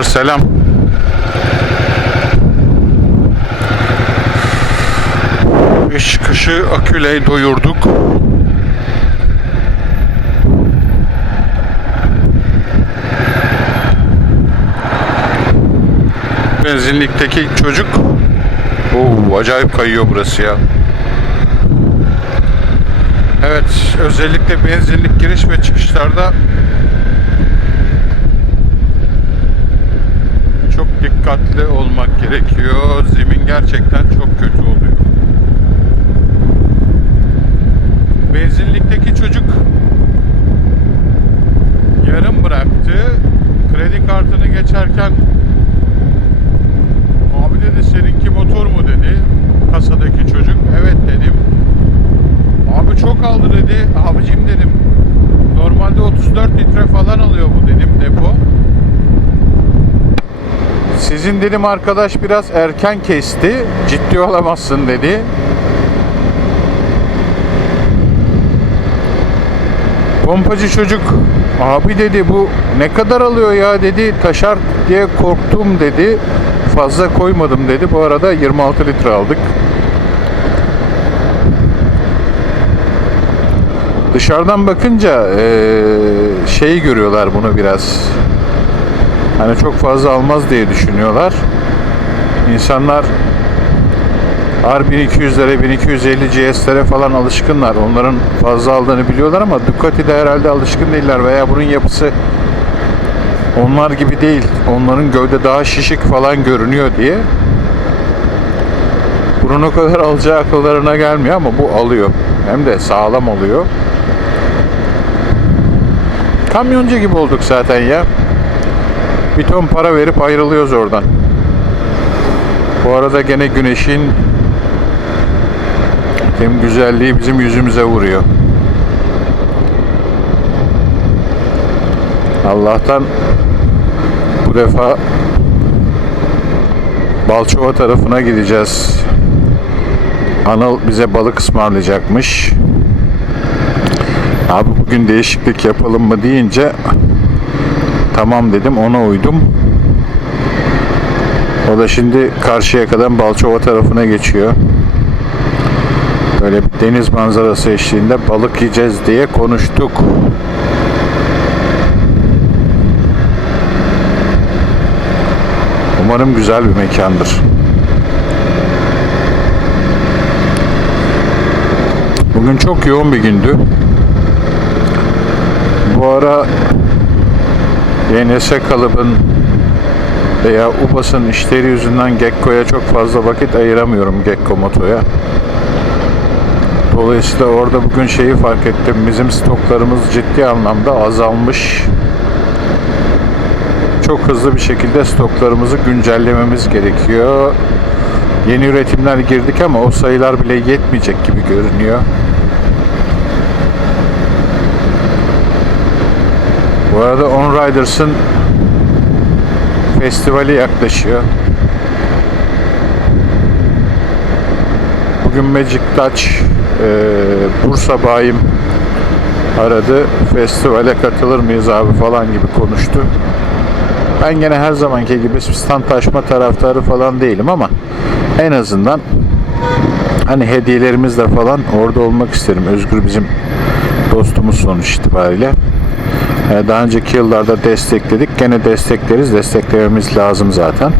Arkadaşlar selam. İş çıkışı aküleyi doyurduk. Benzinlikteki çocuk Oo, acayip kayıyor burası ya. Evet, özellikle benzinlik giriş ve çıkışlarda çok dikkatli olmak gerekiyor. Zemin gerçekten çok kötü oluyor. Benzinlikteki çocuk yarım bıraktı. Kredi kartını geçerken abi dedi seninki motor mu dedi. Kasadaki çocuk. Evet dedim. Abi çok aldı dedi. Abicim dedim. Normalde 34 litre falan alıyor bu dedim depo. Sizin dedim arkadaş biraz erken kesti. Ciddi olamazsın dedi. Pompacı çocuk abi dedi bu ne kadar alıyor ya dedi taşar diye korktum dedi. Fazla koymadım dedi. Bu arada 26 litre aldık. Dışarıdan bakınca eee şeyi görüyorlar bunu biraz. Hani çok fazla almaz diye düşünüyorlar. İnsanlar R1200'lere, 1250 GS'lere falan alışkınlar. Onların fazla aldığını biliyorlar ama Ducati'de herhalde alışkın değiller veya bunun yapısı onlar gibi değil. Onların gövde daha şişik falan görünüyor diye. Bunun o kadar alacağı akıllarına gelmiyor ama bu alıyor. Hem de sağlam alıyor. Kamyoncu gibi olduk zaten ya. Bir ton para verip ayrılıyoruz oradan. Bu arada gene güneşin hem güzelliği bizim yüzümüze vuruyor. Allah'tan bu defa Balçova tarafına gideceğiz. Anıl bize balık ısmarlayacakmış. Abi bugün değişiklik yapalım mı deyince tamam dedim ona uydum. O da şimdi Karşıyaka'dan Balçova tarafına geçiyor. Böyle deniz manzarası eşliğinde balık yiyeceğiz diye konuştuk. Umarım güzel bir mekandır. Bugün çok yoğun bir gündü. Bu ara YNS kalıbın veya UBAS'ın işleri yüzünden Gekko'ya çok fazla vakit ayıramıyorum Gekko Moto'ya. Dolayısıyla orada bugün şeyi fark ettim. Bizim stoklarımız ciddi anlamda azalmış. Çok hızlı bir şekilde stoklarımızı güncellememiz gerekiyor. Yeni üretimler girdik ama o sayılar bile yetmeyecek gibi görünüyor. Bu arada On Riders'ın festivali yaklaşıyor. Bugün Magic Touch e, Bursa bayim aradı. Festivale katılır mıyız abi falan gibi konuştu. Ben gene her zamanki gibi stand taşma taraftarı falan değilim ama en azından hani hediyelerimizle falan orada olmak isterim. Özgür bizim dostumuz sonuç itibariyle. Ee, Daha önceki yıllarda destekledik. Gene destekleriz. Desteklememiz lazım zaten.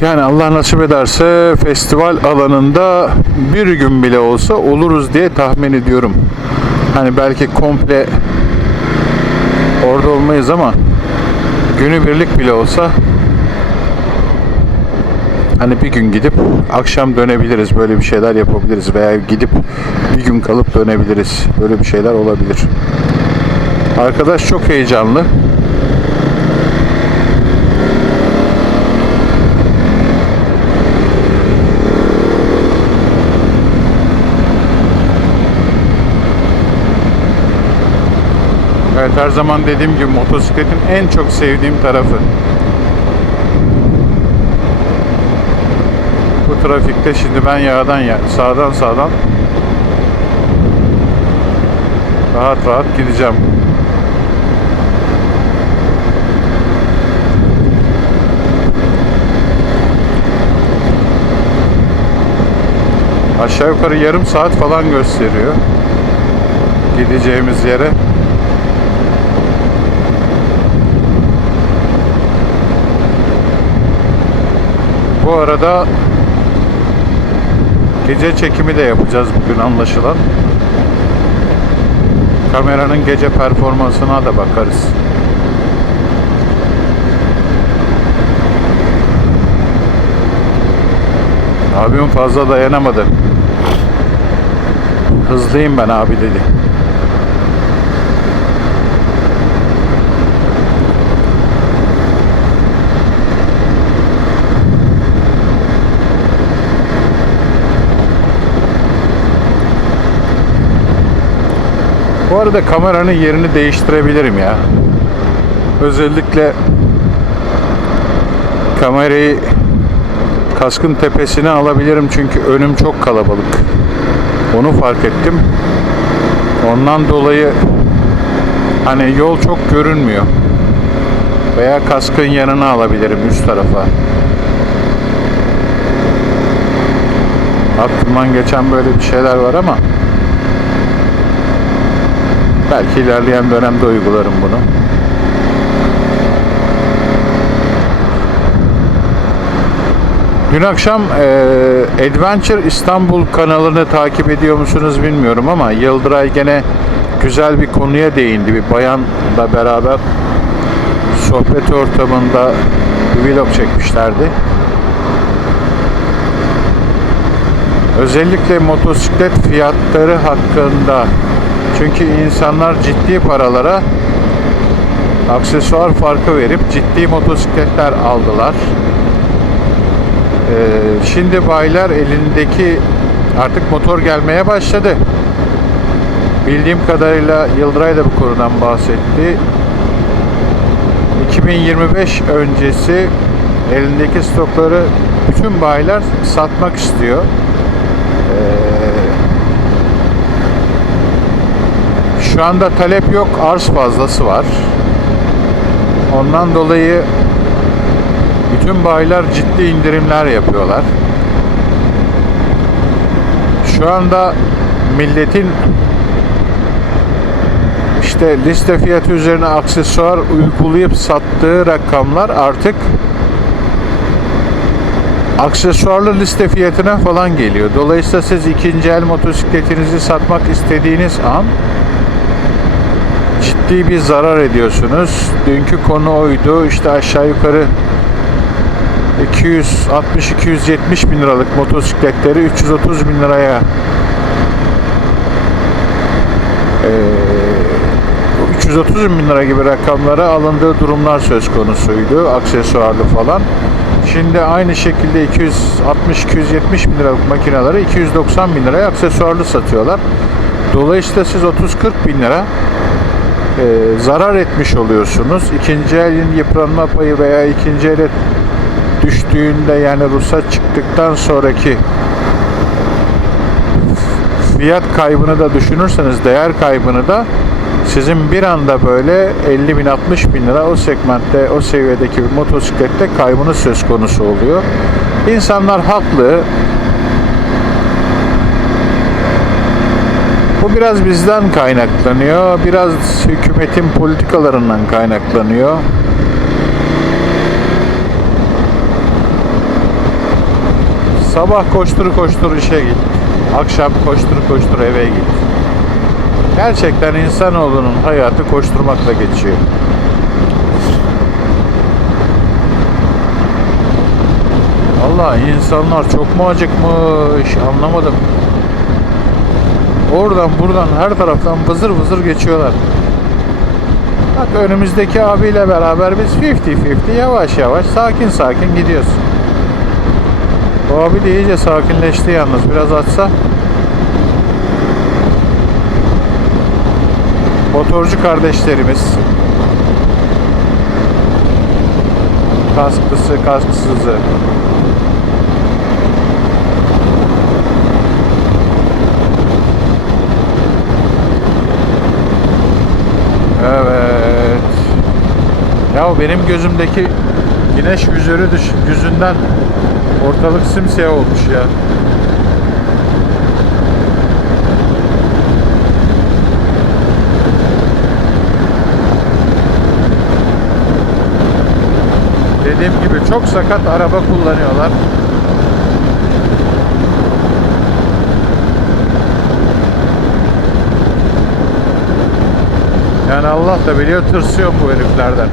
Yani Allah nasip ederse festival alanında bir gün bile olsa oluruz diye tahmin ediyorum. Hani belki komple orada olmayız ama günübirlik bile olsa hani bir gün gidip akşam dönebiliriz. Böyle bir şeyler yapabiliriz veya gidip bir gün kalıp dönebiliriz. Böyle bir şeyler olabilir. Arkadaş çok heyecanlı. Evet her zaman dediğim gibi motosikletin en çok sevdiğim tarafı. trafikte şimdi ben yağdan yani sağdan sağdan rahat rahat gideceğim. Aşağı yukarı yarım saat falan gösteriyor gideceğimiz yere. Bu arada gece çekimi de yapacağız bugün anlaşılan. Kameranın gece performansına da bakarız. Abim fazla dayanamadı. Hızlıyım ben abi dedi. Bu arada kameranın yerini değiştirebilirim ya. Özellikle kamerayı kaskın tepesine alabilirim çünkü önüm çok kalabalık. Onu fark ettim. Ondan dolayı hani yol çok görünmüyor. Veya kaskın yanına alabilirim üst tarafa. Aklımdan geçen böyle bir şeyler var ama belki ilerleyen dönemde uygularım bunu. Dün akşam e, Adventure İstanbul kanalını takip ediyor musunuz bilmiyorum ama Yıldıray gene güzel bir konuya değindi. Bir bayanla beraber sohbet ortamında bir vlog çekmişlerdi. Özellikle motosiklet fiyatları hakkında. Çünkü insanlar ciddi paralara aksesuar farkı verip ciddi motosikletler aldılar. Ee, şimdi bayiler elindeki artık motor gelmeye başladı. Bildiğim kadarıyla Yıldıray da bu konudan bahsetti. 2025 öncesi elindeki stokları bütün bayiler satmak istiyor. Şu anda talep yok, arz fazlası var. Ondan dolayı bütün bayiler ciddi indirimler yapıyorlar. Şu anda milletin işte liste fiyatı üzerine aksesuar uygulayıp sattığı rakamlar artık aksesuarlı liste fiyatına falan geliyor. Dolayısıyla siz ikinci el motosikletinizi satmak istediğiniz an ciddi bir zarar ediyorsunuz. Dünkü konu oydu. İşte aşağı yukarı 260-270 bin liralık motosikletleri 330 bin liraya e, 330 bin lira gibi rakamlara alındığı durumlar söz konusuydu. Aksesuarlı falan. Şimdi aynı şekilde 260-270 bin liralık makineleri 290 bin liraya aksesuarlı satıyorlar. Dolayısıyla siz 30-40 bin lira e, zarar etmiş oluyorsunuz. İkinci elin yıpranma payı veya ikinci ele düştüğünde yani ruhsat çıktıktan sonraki fiyat kaybını da düşünürseniz değer kaybını da sizin bir anda böyle 50 bin 60 bin lira o segmentte o seviyedeki bir motosiklette kaybınız söz konusu oluyor. İnsanlar haklı. Bu biraz bizden kaynaklanıyor. Biraz hükümetin politikalarından kaynaklanıyor. Sabah koştur koştur işe git. Akşam koştur koştur eve git. Gerçekten insanoğlunun hayatı koşturmakla geçiyor. Allah insanlar çok mu acıkmış anlamadım. Oradan buradan her taraftan vızır vızır geçiyorlar. Bak önümüzdeki abiyle beraber biz 50-50 yavaş yavaş sakin sakin gidiyoruz. O abi de iyice sakinleşti yalnız. Biraz açsa. Motorcu kardeşlerimiz. Kasklısı, kasksızı. benim gözümdeki güneş yüzörü düş, yüzünden ortalık simsiyah olmuş ya. Dediğim gibi çok sakat araba kullanıyorlar. Yani Allah da biliyor tırsıyor bu heriflerden.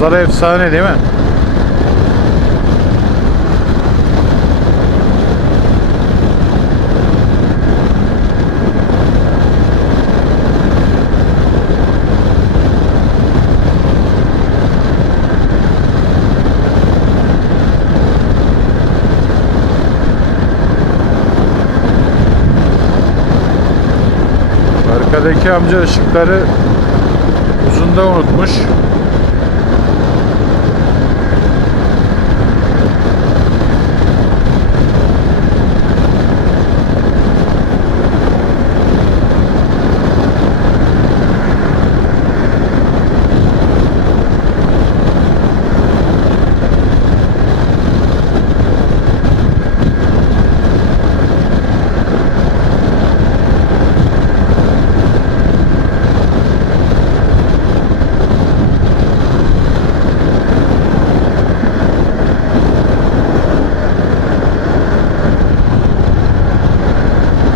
Manzara efsane değil mi? Arkadaki amca ışıkları uzunda unutmuş.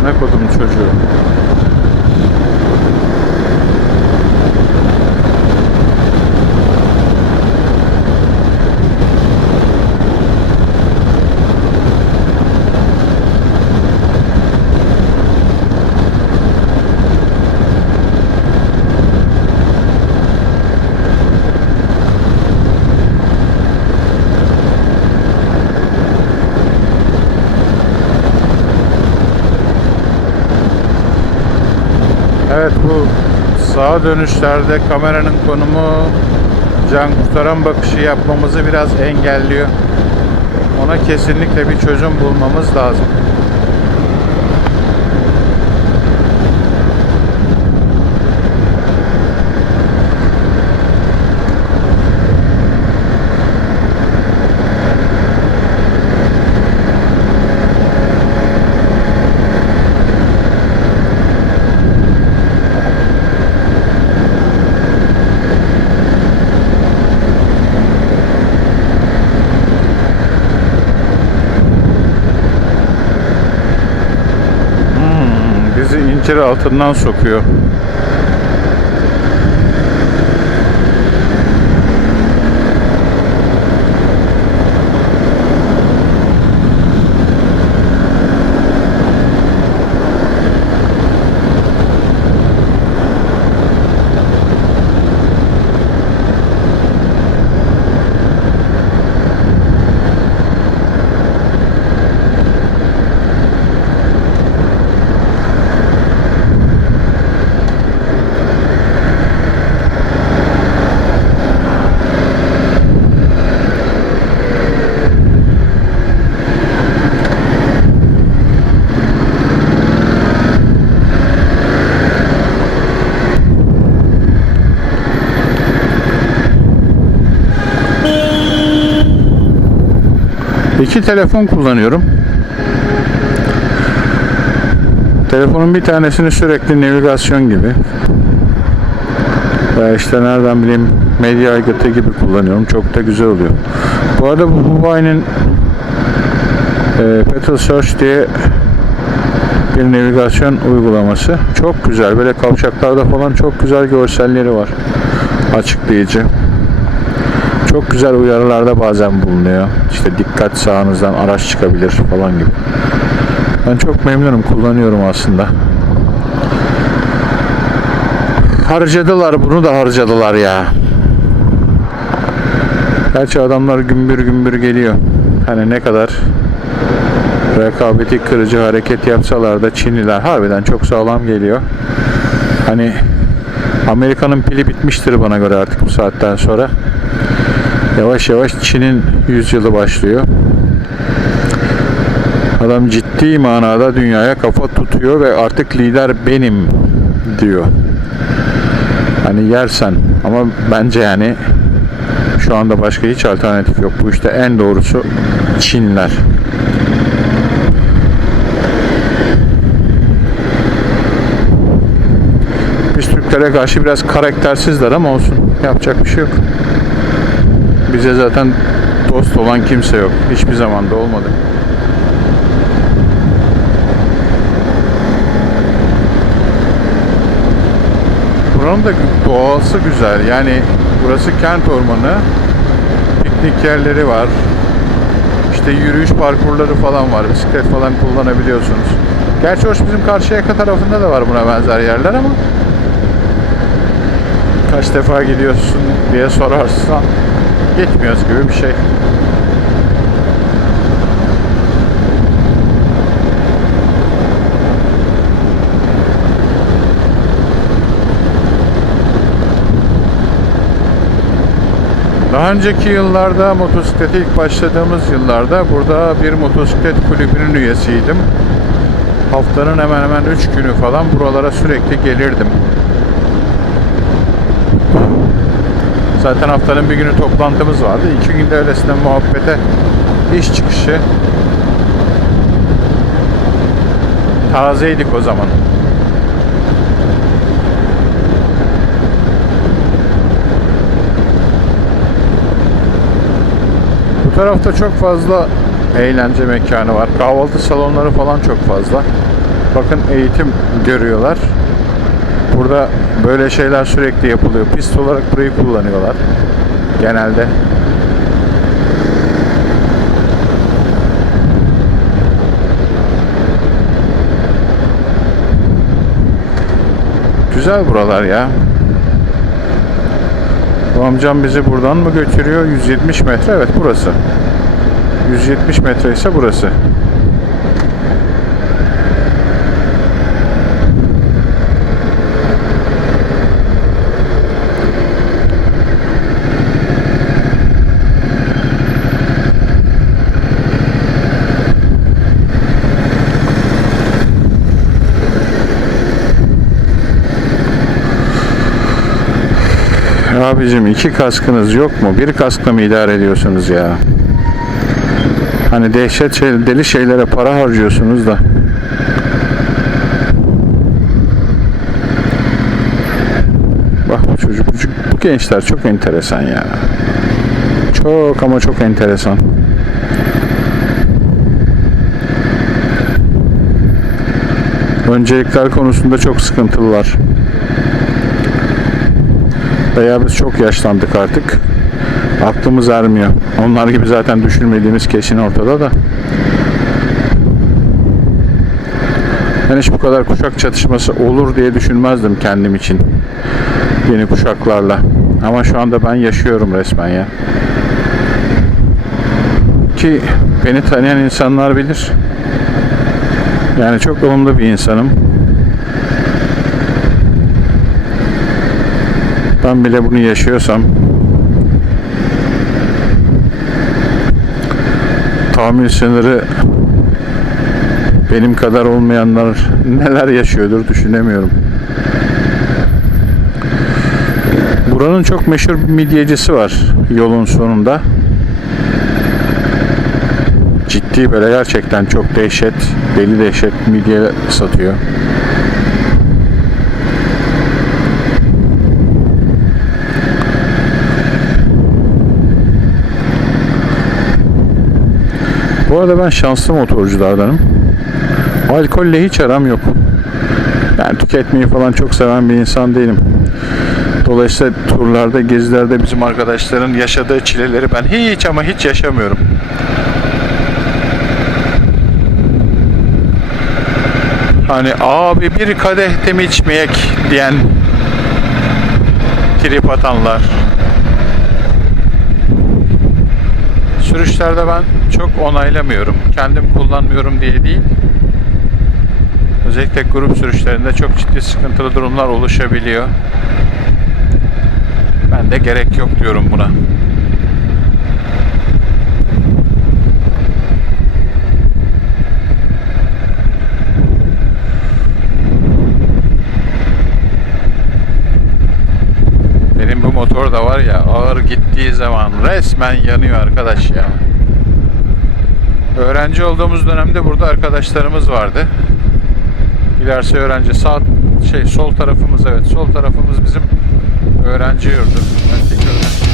Ne kodum çocuğu. Evet bu sağa dönüşlerde kameranın konumu can kurtaran bakışı yapmamızı biraz engelliyor. Ona kesinlikle bir çözüm bulmamız lazım. İncir altından sokuyor. İki telefon kullanıyorum. Telefonun bir tanesini sürekli navigasyon gibi veya işte nereden bileyim medya aygıtı gibi kullanıyorum. Çok da güzel oluyor. Bu arada bu Huawei'nin e, Petal Search diye bir navigasyon uygulaması. Çok güzel. Böyle kavşaklarda falan çok güzel görselleri var. Açıklayıcı. Çok güzel uyarılarda bazen bulunuyor. İşte dikkat sağınızdan araç çıkabilir falan gibi. Ben çok memnunum. Kullanıyorum aslında. Harcadılar bunu da harcadılar ya. Gerçi adamlar gümbür gümbür geliyor. Hani ne kadar rekabeti kırıcı hareket yapsalar da Çinliler harbiden çok sağlam geliyor. Hani Amerika'nın pili bitmiştir bana göre artık bu saatten sonra. Yavaş yavaş Çin'in yüzyılı başlıyor. Adam ciddi manada dünyaya kafa tutuyor ve artık lider benim diyor. Hani yersen ama bence yani Şu anda başka hiç alternatif yok. Bu işte en doğrusu Çinler. Biz Türklere karşı biraz karaktersizler ama olsun. Yapacak bir şey yok. Bize zaten dost olan kimse yok. Hiçbir zaman da olmadı. Buranın da doğası güzel. Yani burası kent ormanı. Piknik yerleri var. İşte yürüyüş parkurları falan var. Bisiklet falan kullanabiliyorsunuz. Gerçi hoş bizim Karşıyaka tarafında da var buna benzer yerler ama kaç defa gidiyorsun diye sorarsan gitmiyoruz gibi bir şey. Daha önceki yıllarda motosiklete ilk başladığımız yıllarda burada bir motosiklet kulübünün üyesiydim. Haftanın hemen hemen 3 günü falan buralara sürekli gelirdim. Zaten haftanın bir günü toplantımız vardı. İki günde öylesine muhabbete iş çıkışı. Tazeydik o zaman. Bu tarafta çok fazla eğlence mekanı var. Kahvaltı salonları falan çok fazla. Bakın eğitim görüyorlar. Burada böyle şeyler sürekli yapılıyor. Pist olarak burayı kullanıyorlar. Genelde. Güzel buralar ya. Bu amcam bizi buradan mı götürüyor? 170 metre. Evet burası. 170 metre ise burası. Abicim iki kaskınız yok mu? Bir kaskla mı idare ediyorsunuz ya? Hani dehşet şey, deli şeylere para harcıyorsunuz da. Bak bu çocuk, bu, bu gençler çok enteresan ya. Çok ama çok enteresan. Öncelikler konusunda çok sıkıntılılar. Veya biz çok yaşlandık artık. Aklımız ermiyor. Onlar gibi zaten düşünmediğimiz kesin ortada da. Ben hiç bu kadar kuşak çatışması olur diye düşünmezdim kendim için. Yeni kuşaklarla. Ama şu anda ben yaşıyorum resmen ya. Ki beni tanıyan insanlar bilir. Yani çok olumlu bir insanım. Ben bile bunu yaşıyorsam tahammül sınırı benim kadar olmayanlar neler yaşıyordur düşünemiyorum. Buranın çok meşhur bir midyecisi var yolun sonunda. Ciddi böyle gerçekten çok dehşet, deli dehşet midye satıyor. Arada ben şanslı motorculardanım. Alkolle hiç aram yok. Yani tüketmeyi falan çok seven bir insan değilim. Dolayısıyla turlarda, gezilerde bizim arkadaşların yaşadığı çileleri ben hiç ama hiç yaşamıyorum. Hani abi bir kadeh de mi içmeyek diyen trip atanlar. Sürüşlerde ben çok onaylamıyorum. Kendim kullanmıyorum diye değil. Özellikle grup sürüşlerinde çok ciddi sıkıntılı durumlar oluşabiliyor. Ben de gerek yok diyorum buna. Benim bu motor burada var ya ağır gittiği zaman resmen yanıyor arkadaş ya. Öğrenci olduğumuz dönemde burada arkadaşlarımız vardı. İlerisi öğrenci sağ şey sol tarafımız evet sol tarafımız bizim öğrenci yurdu. Öğrenci.